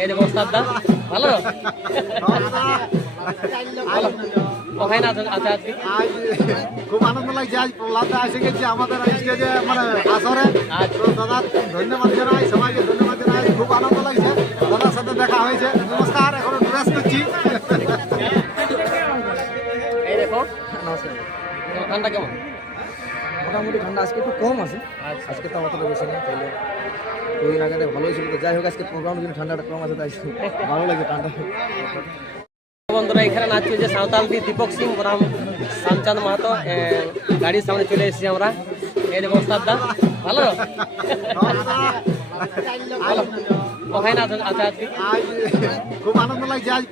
এই যে মোস্তাদ দা ভালো? ভালো কোথায় না আজকে আজ খুব আনন্দ লাগছে আজ প্রহ্লাদ এসে গেছে আমাদের আজকে যে মানে আসরে। আচ্ছা। দাদা ধন্যবাদ জানাই সবাইকে ধন্যবাদ জানাই খুব আনন্দ লাগছে। দাদার সাথে দেখা হয়েছে। নমস্কার এখন ড্রেস করছি। এই দেখো নমস্কার। ঠান্ডা কেমন? মোটামুটি ঠান্ডা আজকে একটু কম আছে। আচ্ছা। আজকে তো অতটা বেশি নেই তাইলে দুদিন আগে ভালোই ছিল। তো যাই হোক আজকে প্রোগ্রাম কিন্তু ঠান্ডাটা কম আছে তাই ভালো লাগে ঠান্ডা। বন্ধুরা এখানে নাচ হয়েছে সাঁওতাল দি দীপক সিং বনাম শ্যামচাঁদ মাহাতো। গাড়ির সামনে চলে এসেছি আমরা। এই যে দা ভালো? ভালো কোথায় না আছে আছে আজকে। আজ খুব আনন্দ লাগছে আজ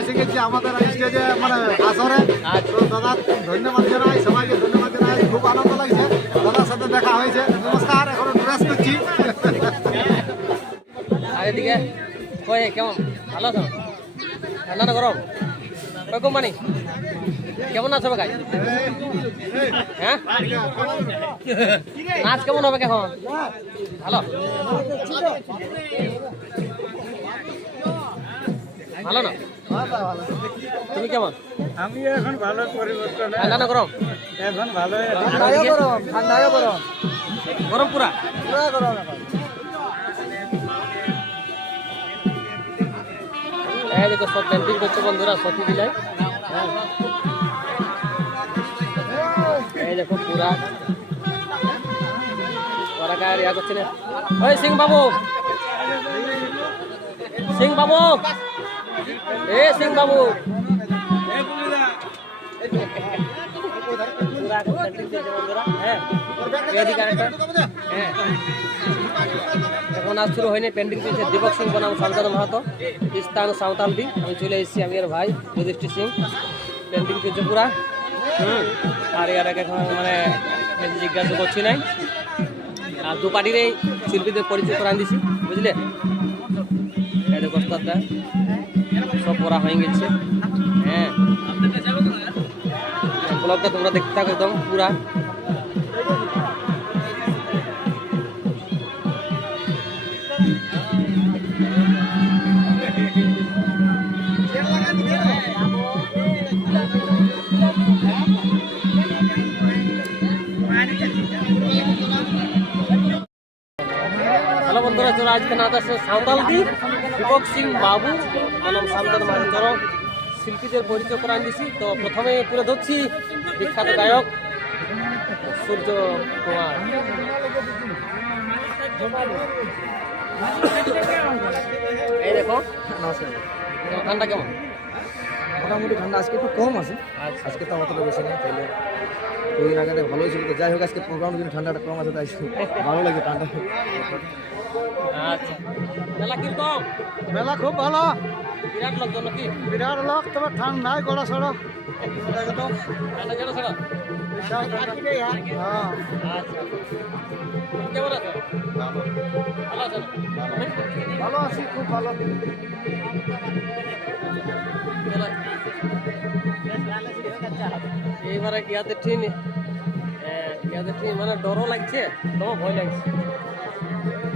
এসে গেছে আমাদের যে মানে আসরে। আচ্ছা। দাদা ধন্যবাদ জানাই সবাইকে ধন্যবাদ। খুব আনন্দ লাগছে। দাদার সাথে দেখা হয়েছে। নমস্কার এখন ড্রেস করছি এদিকে কই কেমন? ভালো আছো? ঠান্ডা না গরম কই কোম্পানি? কেমন আছো ভাই? হ্যাঁ? নাচ কেমন হবে এখন ভালো? ভালো না? তুমি কেমন? আমি এখন ভালো পরিবর্তন ঠান্ডা না গরম এখন ভালো ঠান্ডায় গরম ঠান্ডায় গরম। গরম পুরা? পুরো গরম এই দেখো সব পেন্টিং করছে বন্ধুরা সতী দিলাই এই দেখো পুরা। ওরা ইয়া করছে না? ওই সিং বাবু। সিং বাবু। এ সিং বাবু। এখন আজ শুরু হয়নি পেন্টিং চলছে দীপক সিং বনাম সন্তান মাহাতো স্থান সাঁওতালদি আমি চলে এসেছি আমি আর ভাই যুধিষ্ঠির সিং পেন্টিং চলছে পুরা হুম আর আগে এখন মানে জিজ্ঞাসা করছি নাই আর দু পার্টির শিল্পীদের পরিচয় করান দিছি বুঝলে এই দেখো সব পড়া হয়ে গেছে হ্যাঁ। ব্লগটা তোমরা দেখতে থাকো একদম পুরা। হ্যালো বন্ধুরা, চলো আজকে নাচ আছে সাঁওতাল দি দীপক সিং বাবু বনাম সান্তান মাহাতর শিল্পীদের পরিচয় করান দিছি। তো প্রথমে তুলে ধরছি বিখ্যাত গায়ক সূর্য কুমার। এই দেখো নমস্কার। ঠান্ডা কেমন? মোটামুটি ঠান্ডা আজকে একটু কম আছে। আচ্ছা। আজকে তো অতটা বেশি নেই তাইলে দুদিন আগে ভালোই ছিল। তো যাই হোক আজকে প্রোগ্রাম কিন্তু ঠান্ডাটা কম আছে তাই ভালো লাগে ঠান্ডা। আচ্ছা। মেলা কীরকম মেলা খুব ভালো। বিরাট নাকি? বিরাট লোক তবে ঠান্ডায় গড়া ঠান্ডা কেন সেটা হ্যাঁ আচ্ছা কেমন আছো? ভালো আছো? ভালো আছি খুব ভালো। এইবারে ইয়াতে ট্রেন ইয়াতে ট্রেন মানে ডরও লাগছে তোমার ভয় লাগছে।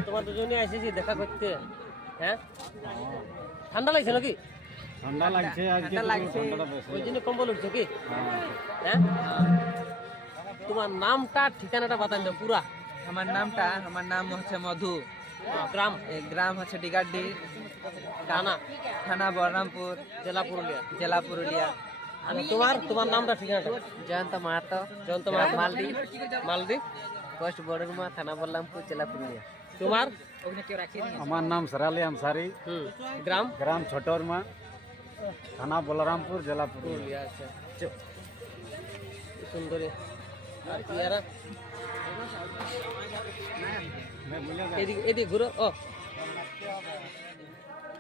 তোমার দুজনে এসেছি দেখা করতে। হ্যাঁ? ঠান্ডা লাগছে নাকি? ঠান্ডা লাগছে আজকে ঠান্ডাটা ওই জন্য কম্বল উঠছে কি? হ্যাঁ। তোমার নামটা ঠিকানাটা বাতান দাও পুরা। আমার নামটা আমার নাম হচ্ছে মধু। গ্রাম? গ্রাম হচ্ছে ডিগাড্ডি। থানা? থানা বলরামপুর জেলা পুরুলিয়া? জেলা পুরুলিয়া। আর তোমার তোমার নামটা ঠিকানাটা? জয়ন্ত মাহাতো। জয়ন্ত মাহাতো। মালদি মালদি পোস্ট বড়রুমা থানা বলরামপুর জেলা পুরুলিয়া। তোমার? আমার নাম সরালি আনসারি। গ্রাম? গ্রাম ছোটরমা। থানা বলরামপুর জেলা পুরুলিয়া। আচ্ছা। সুন্দরী? এদিকে এদিকে ঘুরো ও।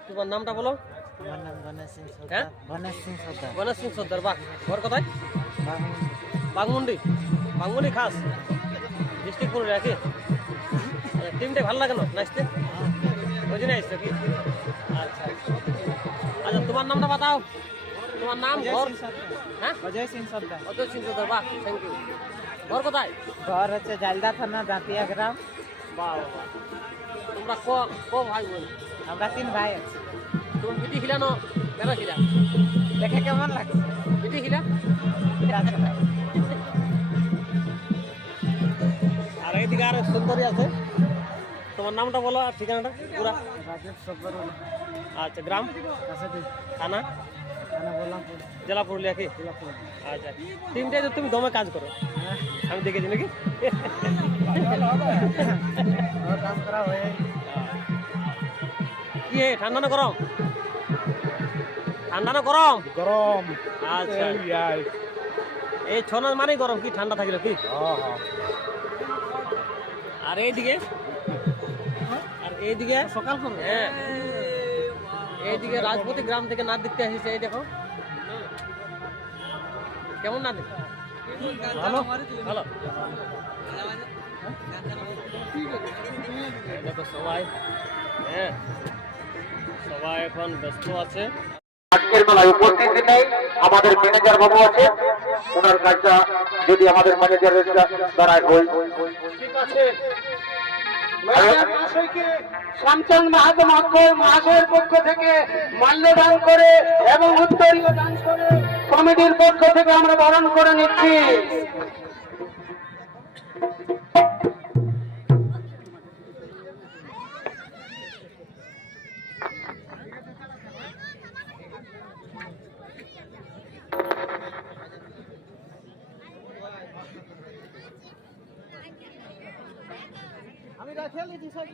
তোমার নামটা বলো। আমার গণেশ সিং হ্যাঁ? গণেশ সিং সর্দার। বাহ। ঘর কোথায়? বাংমুন্ডি বাংমুন্ডি খাস। ডিস্ট্রিক্ট পুরুলিয়া কি টিমটাই ভালো লাগে না? নাচতে? ওই জন্য আসছো কি আচ্ছা। আচ্ছা তোমার নামটা বাতাও। তোমার নাম ঘর? হ্যাঁ? অজয় সিং সর্দার অজয় সিং সর্দার বাহ থ্যাংক ইউ ঘর কোথায়? ঘর হচ্ছে জালদা থানা দাঁতিয়া গ্রাম। বাহ তোমরা ক ক ভাই বোন? আমরা তিন ভাই আছি। তুমি বিটি খিলানো কেন খিলা? দেখে কেমন লাগছে? বিটি খিলা? আর এইদিকে আর সুন্দরী আছে। তোমার নামটা বলো আর ঠিকানাটা? পুরা। আচ্ছা গ্রাম? থানা? বললাম জেলা পুরুলিয়া কি? আচ্ছা তো তুমি দমে কাজ করো। আমি দেখেছি নাকি? হয়ে কি ঠান্ডা না গরম? ঠান্ডা না গরম? গরম। আচ্ছা। এই ছ মাস মানে গরম কি ঠান্ডা থাকলে কি? আর এইদিকে? আর এইদিকে সকাল করো হ্যাঁ। এইদিকে রাজপতি গ্রাম থেকে নাচ দেখতে আসিস এই দেখো। কেমন নাচ ভালো। ভালো। দেখো সবাই হ্যাঁ। সবাই এখন ব্যস্ত আছে। আজকের মেলায় উপস্থিত নেই আমাদের ম্যানেজার বাবু আছে। ওনার কাজটা যদি আমাদের ম্যানেজারের দ্বারাই হই ঠিক আছে। শ্যামচন্দ মাহাতো মহাশয়ের পক্ষ থেকে মাল্যদান করে এবং উত্তরীয় কমিটির পক্ষ থেকে আমরা বরণ করে নিচ্ছি। 天雷地火给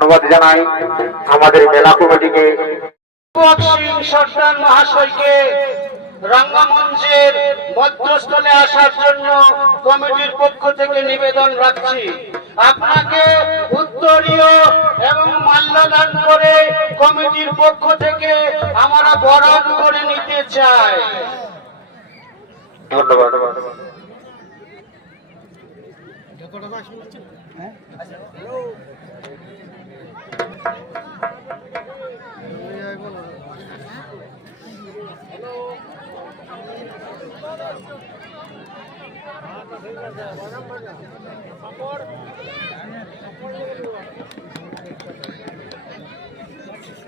ধন্যবাদ জানাই আমাদের মেলা কমিটিকে। সর্দার মহাশয়কে রঙ্গমঞ্চের মধ্যস্থলে আসার জন্য কমিটির পক্ষ থেকে নিবেদন রাখছি। আপনাকে উত্তরীয় এবং মাল্যদান করে কমিটির পক্ষ থেকে আমরা বরণ করে নিতে চাই। ধন্যবাদ।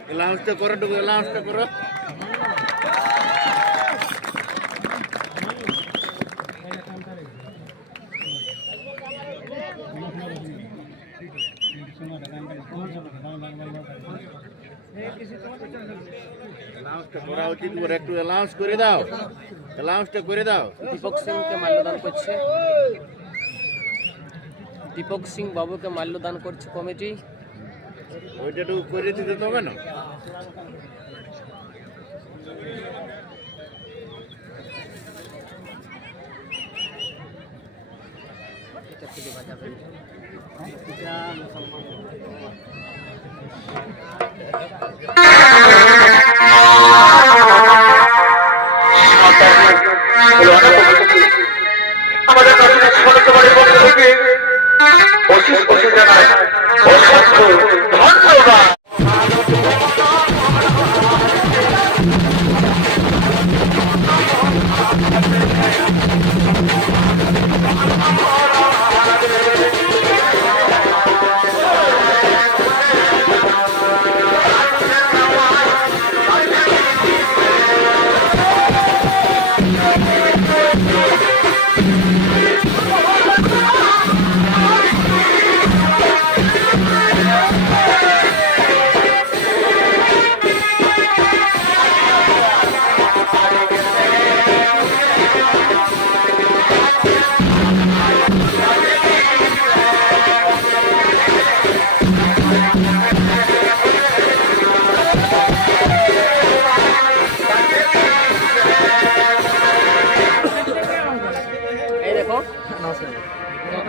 অ্যালাউন্সটা করো টুকু অ্যালাউন্সটা করো। করা উচিত ওর একটু অ্যালাউন্স করে দাও। অ্যালাউন্সটা করে দাও। দীপক সিংকে মাল্যদান করছে। দীপক সিং বাবুকে মাল্যদান করছে কমিটি। ওইটা একটু করে দিতে হবে না। এটা খুলে বাজাবেন। আমাদের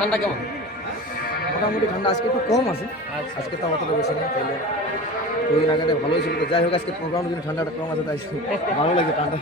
ঠান্ডা কেমন? মোটামুটি ঠান্ডা আজকে একটু কম আছে। আচ্ছা। আজকে তো অতটা বেশি না তাইলে দুদিন আগে ভালোই ছিল। তো যাই হোক আজকে প্রোগ্রাম কিন্তু ঠান্ডাটা কম আছে তাই ভালো লাগে ঠান্ডা।